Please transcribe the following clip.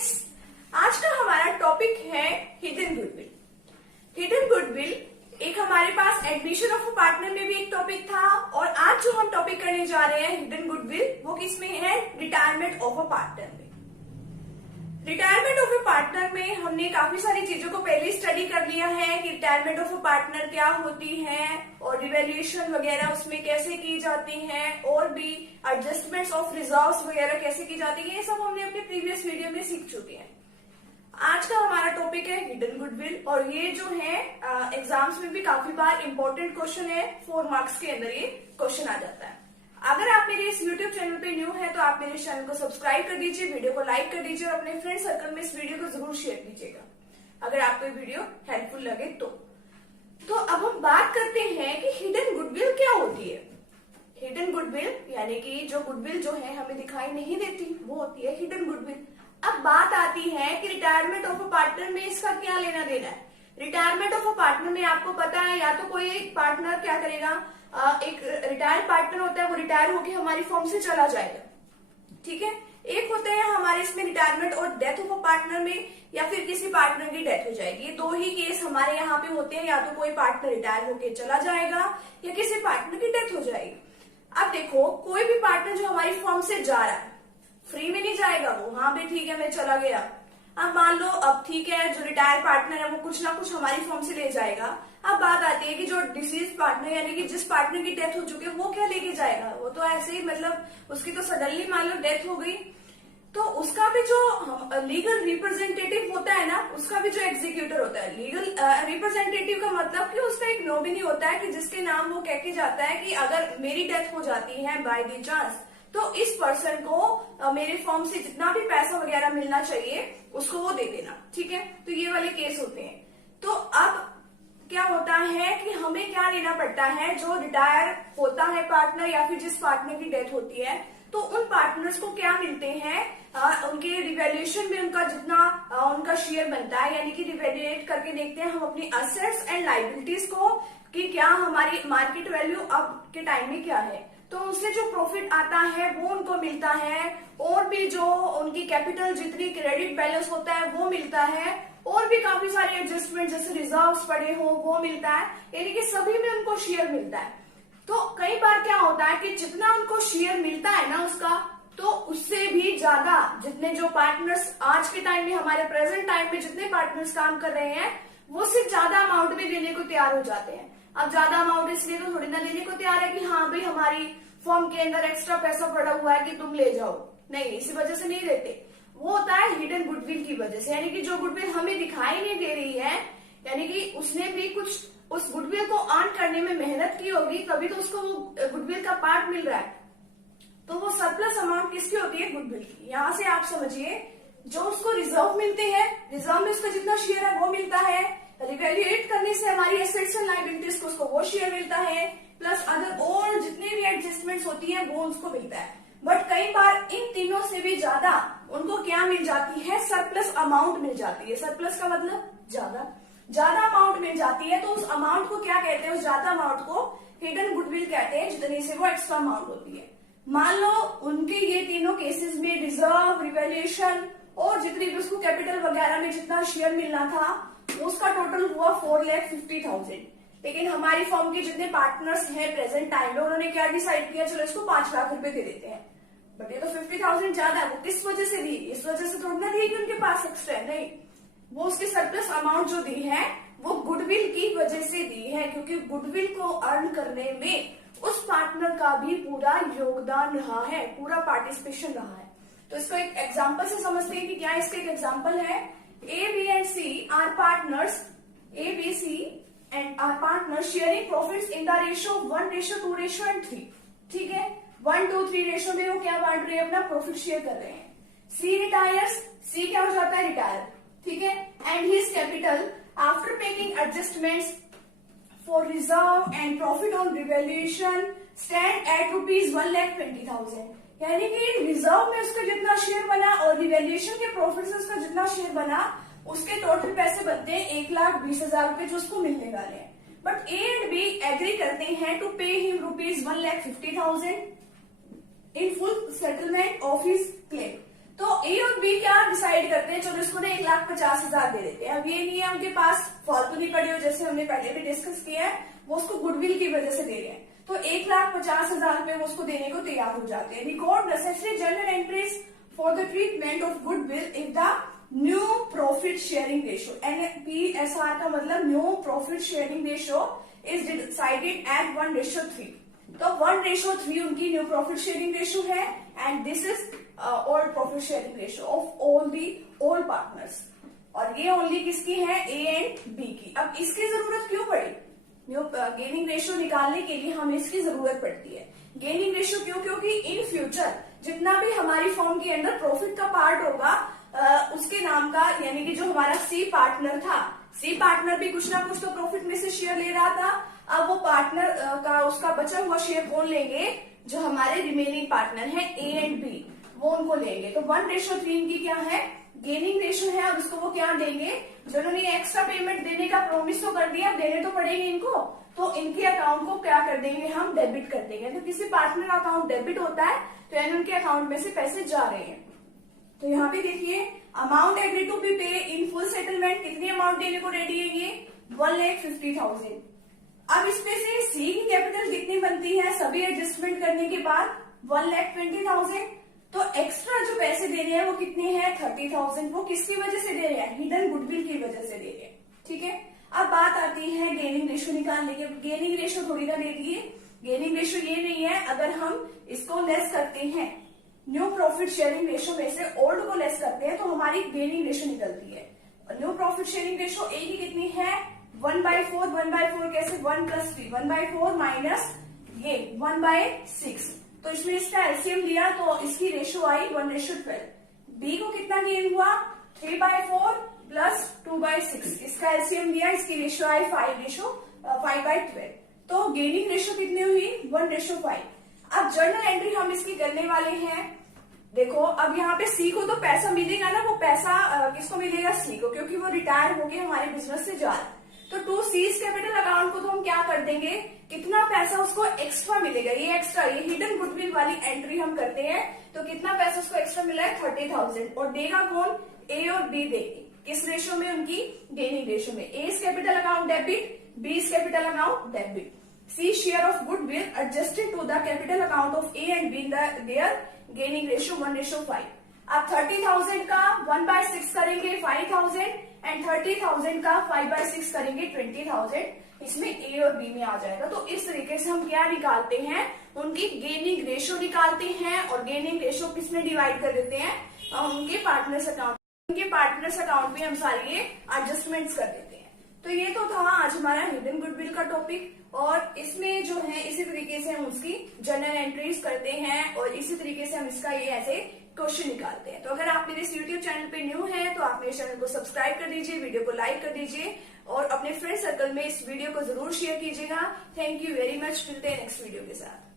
Friends, आज का हमारा टॉपिक है हिडन गुडविल। हिडन गुडविल एक हमारे पास एडमिशन ऑफ अ पार्टनर में भी एक टॉपिक था और आज जो हम टॉपिक करने जा रहे हैं हिडन गुडविल वो किसमें है? रिटायरमेंट ऑफ अ पार्टनर में। रिटायरमेंट ऑफ अ पार्टनर में हमने काफी सारी चीजों को पहले स्टडी कर लिया है कि रिटायरमेंट ऑफ अ पार्टनर क्या होती है और रिवैल्यूएशन वगैरह उसमें कैसे की जाती है और भी एडजस्टमेंट्स ऑफ रिजर्व्स वगैरह कैसे की जाती है, ये सब हमने अपने प्रीवियस वीडियो में सीख चुके हैं। आज का हमारा टॉपिक है हिडन गुडविल और ये जो है एग्जाम्स में भी काफी बार इंपॉर्टेंट क्वेश्चन है, 4 मार्क्स के अंदर ये क्वेश्चन आ जाता है। अगर आप मेरे इस YouTube चैनल पे न्यू है तो आप मेरे चैनल को सब्सक्राइब कर दीजिए, वीडियो को लाइक कर दीजिए और अपने फ्रेंड सर्कल में इस वीडियो को जरूर शेयर कीजिएगा अगर आपको ये वीडियो हेल्पफुल लगे तो अब हम बात करते हैं कि हिडन गुडविल क्या होती है। हिडन गुडविल यानी कि जो गुडविल जो है हमें दिखाई नहीं देती वो होती है हिडन गुडविल। अब बात आती है कि रिटायरमेंट ऑफ अ पार्टनर में इसका क्या लेना देना है। रिटायरमेंट ऑफ अ पार्टनर में आपको पता है या तो कोई एक पार्टनर क्या करेगा, एक रिटायर्ड पार्टनर होता है वो रिटायर होकर हमारी फर्म से चला जाएगा, ठीक है। एक होता है हमारे इसमें रिटायरमेंट और डेथ ऑफ अ पार्टनर में या फिर किसी पार्टनर की डेथ हो जाएगी। ये 2 ही केस हमारे यहाँ पे होते हैं, या तो कोई पार्टनर रिटायर होकर चला जाएगा या किसी पार्टनर की डेथ हो जाएगी। अब देखो कोई भी पार्टनर जो हमारी फर्म से जा रहा है फ्री में नहीं जाएगा वो, हाँ भाई ठीक है मैं चला गया। अब मान लो अब ठीक है जो रिटायर पार्टनर है वो कुछ ना कुछ हमारी फर्म से ले जाएगा। अब बात आती है कि जो डिसीज पार्टनर यानी कि जिस पार्टनर की डेथ हो चुकी है वो क्या लेके जाएगा। वो तो ऐसे ही मतलब उसकी तो सडनली मान लो डेथ हो गई तो उसका भी जो लीगल रिप्रेजेंटेटिव होता है ना, उसका भी जो एग्जीक्यूटर होता है। लीगल रिप्रेजेंटेटिव का मतलब कि उसका एक नॉमिनी होता है कि जिसके नाम वो कह के जाता है कि अगर मेरी डेथ हो जाती है बाय द चांस तो इस पर्सन को मेरे फर्म से जितना भी पैसा वगैरह मिलना चाहिए उसको वो दे देना, ठीक है। तो ये वाले केस होते हैं। तो अब क्या होता है कि हमें क्या लेना पड़ता है, जो रिटायर होता है पार्टनर या फिर जिस पार्टनर की डेथ होती है तो उन पार्टनर्स को क्या मिलते हैं, उनके रिवैल्यूएशन में उनका जितना उनका शेयर बनता है, यानी कि रिवैल्यूएट करके देखते हैं हम अपनी असेट्स एंड लायबिलिटीज को कि क्या हमारी मार्केट वैल्यू अब के टाइम में क्या है, तो उससे जो प्रॉफिट आता है वो उनको मिलता है और भी जो उनकी कैपिटल जितनी क्रेडिट बैलेंस होता है वो मिलता है और भी काफी सारे एडजस्टमेंट जैसे रिजर्व्स पड़े हो वो मिलता है, यानी कि सभी में उनको शेयर मिलता है। तो कई बार क्या होता है कि जितना उनको शेयर मिलता है ना उसका, तो उससे भी ज्यादा जितने जो पार्टनर्स आज के टाइम में हमारे प्रेजेंट टाइम में जितने पार्टनर्स काम कर रहे हैं वो सिर्फ ज्यादा अमाउंट में देने को तैयार हो जाते हैं। अब ज्यादा अमाउंट इसलिए तो थोड़ी ना देने को तैयार है कि हाँ भाई हमारी फर्म के अंदर एक्स्ट्रा पैसा पड़ा हुआ है कि तुम ले जाओ, नहीं, इसी वजह से नहीं देते। वो होता है हिडन गुडविल की वजह से, यानी कि जो गुडविल हमें दिखाई नहीं दे रही है, यानी कि उसने भी कुछ उस गुडविल को अर्न करने में मेहनत की होगी तभी तो उसको वो गुडविल का पार्ट मिल रहा है। तो वो सरप्लस अमाउंट किसकी होती है? गुडविल की। यहाँ से आप समझिए जो उसको रिजर्व मिलते हैं, रिजर्व में उसका जितना शेयर है वो मिलता है, रिवैल्यूएट करने से हमारी एसेट्स एंड लायबिलिटीज को उसको वो शेयर मिलता है, प्लस अदर और जितने भी एडजस्टमेंट्स होती है वो उसको मिलता है। बट कई बार इन तीनों से भी ज्यादा उनको क्या मिल जाती है? सरप्लस अमाउंट मिल जाती है। सरप्लस का मतलब ज्यादा अमाउंट मिल जाती है। तो उस अमाउंट को क्या कहते हैं? उस ज्यादा अमाउंट को हिडन गुडविल कहते हैं, जितने से वो एक्स्ट्रा अमाउंट होती है। मान लो उनके ये तीनों केसेस में रिजर्व, रिवैल्यूएशन और जितनी भी उसको कैपिटल वगैरह में जितना शेयर मिलना था उसका टोटल हुआ 4,50,000। लेकिन हमारी फर्म के जितने पार्टनर्स हैं प्रेजेंट टाइम में उन्होंने क्या डिसाइड किया, चलो इसको 5 लाख रुपए दे देते हैं। बट ये तो 50,000 ज्यादा है। वो किस वजह से दी? इस वजह से थोड़ी ना दी कि उनके पास एक्स्ट्रा है, नहीं, वो उसकी सरप्लस अमाउंट जो दी है वो गुडविल की वजह से दी है, क्योंकि गुडविल को अर्न करने में उस पार्टनर का भी पूरा योगदान रहा है, पूरा पार्टिसिपेशन रहा है। तो इसको एक एग्जाम्पल से समझते हैं कि क्या इसका एक एग्जाम्पल है। A, B and C are partners. A, B, C and are partners sharing profits in the ratio 1:2 and 3. ठीक है, 1, 2, 3 रेशो में वो क्या बांट रहे हैं? अपना प्रॉफिट शेयर कर रहे हैं। C retires, C क्या हो जाता है? रिटायर, ठीक है। And his capital after making adjustments for reserve and profit on revaluation stand at ₹1,20,000। यानी कि रिजर्व में उसका जितना शेयर बना और रिवैल्यूएशन के प्रॉफिट से उसका जितना शेयर बना उसके टोटल पैसे बनते हैं 1,20,000 रुपए जो उसको मिलने वाले हैं। But A and B agree करते हैं to pay him ₹1,50,000 in full settlement of his claim. तो ए और बी क्या डिसाइड करते हैं, चलो इसको ना 1,50,000 दे देते हैं। अब ये नहीं है उनके पास फालतू नहीं पड़े हो, जैसे हमने पहले भी डिस्कस किया है, वो उसको गुडविल की वजह से दे रहे हैं, तो 1,50,000 रुपए वो उसको देने को तैयार हो जाते हैं। Record necessary general entries for the treatment of goodwill if the new profit sharing ratio, NPSR का मतलब new profit sharing ratio is decided at 1:3। तो 1:3 उनकी न्यू प्रॉफिट शेयरिंग रेशियो है, and this is old profit sharing ratio of all partners. और ये only किसकी है, ए and B की। अब इसकी जरूरत क्यों पड़ी, न्यू गेनिंग रेशियो निकालने के लिए हमें इसकी जरूरत पड़ती है। गेनिंग रेशियो क्यों, क्योंकि इन फ्यूचर जितना भी हमारी फर्म के अंदर प्रॉफिट का पार्ट होगा उसके नाम का, यानी कि जो हमारा सी पार्टनर था, सी पार्टनर भी कुछ ना कुछ तो प्रॉफिट में से शेयर ले रहा था। अब वो पार्टनर का उसका बचा हुआ शेयर कौन लेंगे, जो हमारे रिमेनिंग पार्टनर है ए एंड बी, वो उनको लेंगे। तो 1:3 इनकी क्या है, गेनिंग रेशियो है, और उसको वो क्या देंगे, जिन्होंने एक्स्ट्रा पेमेंट देने का प्रॉमिस तो कर दिया, देने तो पड़ेंगे इनको, तो इनके अकाउंट को क्या कर देंगे, हम डेबिट कर देंगे। तो किसी पार्टनर का अकाउंट डेबिट होता है तो यानी उनके अकाउंट में से पैसे जा रहे हैं। तो यहाँ पे देखिए अमाउंट एग्री टू बी पे इन फुल सेटलमेंट, कितनी अमाउंट देने को रेडी है ये, 1,50,000। अब इसमें से सी की कैपिटल कितनी बनती है सभी एडजस्टमेंट करने के बाद, 1,20,000। तो एक्स्ट्रा जो पैसे दे रहे हैं वो कितने हैं, 30,000। वो किसकी वजह से दे रहे हैं, हिडन गुडविल की वजह से दे रहे हैं। ठीक है, अब बात आती है गेनिंग रेशियो निकालने की। गेनिंग रेशियो थोड़ी ना दे दिए, गेनिंग रेशियो ये नहीं है, अगर हम इसको लेस करते हैं न्यू प्रॉफिट शेयरिंग रेशियो में से ओल्ड को लेस करते हैं तो हमारी गेनिंग रेशियो निकलती है। New profit sharing ratio A की कितनी है, 1/4। 1/4 कैसे, 1 + 3, 1/4 माइनस ये 1/6। तो इसमें इसका एलसीएम लिया तो इसकी रेशियो आई 1:12। बी को कितना गेन हुआ, 3/4 + 2/6, इसका एलसीएम लिया, इसकी रेशियो आई 5/12। तो गेनिंग रेशियो कितनी हुई, 1:5। अब जर्नल एंट्री हम इसकी करने वाले हैं। देखो अब यहाँ पे सी को तो पैसा मिलेगा ना, वो पैसा किसको मिलेगा, सी को, क्योंकि वो रिटायर होके हमारे बिजनेस से जा रहा है। तो टू सीज कैपिटल अकाउंट को तो हम क्या कर देंगे, कितना पैसा उसको एक्स्ट्रा मिलेगा, ये एक्स्ट्रा, ये हिडन गुडविल वाली एंट्री हम करते हैं, तो कितना पैसा उसको एक्स्ट्रा मिला है, 30,000। और देगा कौन, ए और बी देंगे, किस रेशियो में, उनकी गेनिंग रेशियो में। A capital account debit, B capital account debit. C share of goodwill adjusted to the capital account of A and B in their gaining ratio 1:5। अब 30,000 का 1/6 करेंगे 5,000 एंड 30,000 का 5/6 करेंगे 20,000। इसमें A और B में आ जाएगा। तो इस तरीके से हम क्या निकालते हैं, उनकी गेनिंग रेशियो निकालते हैं, और गेनिंग रेशियो किसमें डिवाइड कर देते हैं, उनके पार्टनर्स अकाउंट, उनके पार्टनर्स अकाउंट में हम सारे ये एडजस्टमेंट्स कर देते हैं। तो ये तो था आज हमारा हिडन गुडविल का टॉपिक, और इसमें जो है इसी तरीके से हम उसकी जर्नल एंट्रीज करते हैं, और इसी तरीके से हम इसका ये ऐसे क्वेश्चन निकालते हैं। तो अगर आप मेरे इस यूट्यूब चैनल पे न्यू हैं तो आप मेरे चैनल को सब्सक्राइब कर दीजिए, वीडियो को लाइक कर दीजिए, और अपने फ्रेंड सर्कल में इस वीडियो को जरूर शेयर कीजिएगा। थैंक यू वेरी मच, मिलते हैं नेक्स्ट वीडियो के साथ।